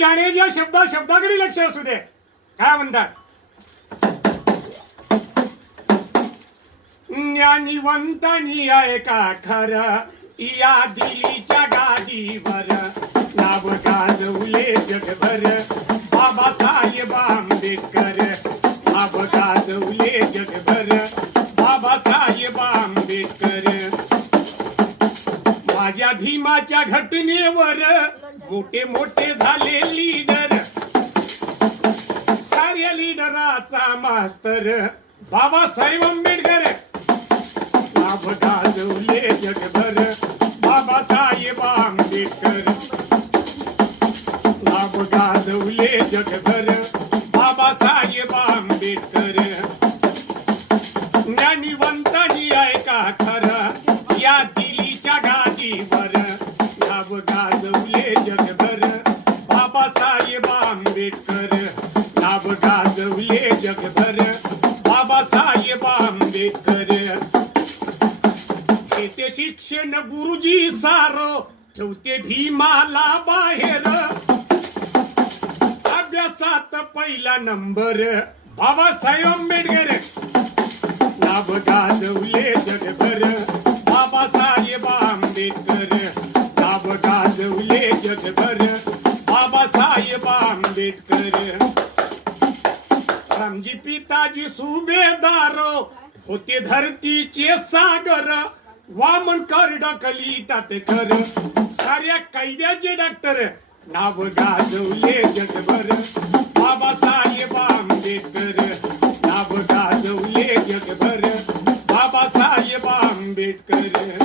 गाण्याच्या शब्दाकडे लक्ष असू दे. काय म्हणतात? ज्ञानीवंतांनी ऐका खरं, या दिल्लीच्या गादीवर नाव गाजवले जगभर. बाबासाहेब आंबेडकर नाव गाजवले जगभर. बाबासाहेब आंबेडकर. माझ्या भीमाच्या घटनेवर मोठे मोठे झाले लीडर. साऱ्या लीडराचा मास्तर बाबासाहेब आंबेडकर. नाव गाजवले जगभर. बाबासाहेब आंबेडकर नाव गाजवले जगभर. बाबासाहेब आंबेडकर. ज्ञानीवंतांनी ऐका खरं, या दिल्लीच्या गादीवर नाव गाजवले जगभर. बाबासाहेब आंबेडकर नाव गाजवले जगभर. बाबासाहेब आंबेडकर. येते शिक्षण गुरुजी सार, ठेवते भीमाला बाहेर. अभ्यासात पहिला नंबर बाबासाहेब आंबेडकर. नाव गाजवले जगभर. बाबासाहेब आंबेडकर नाव गाजवले जगभर. बाबासाहेब आंबेडकर. रामजी पिताजी सुभेदार होते धरतीचे सागर. वामन कर्डकली तातेकर साऱ्या कैद्याचे डॉक्टर. नाव गाजवले जगभर. बाबासाहेब आंबेडकर नाव गाजवले जगभर. बाबासाहेब आंबेडकर.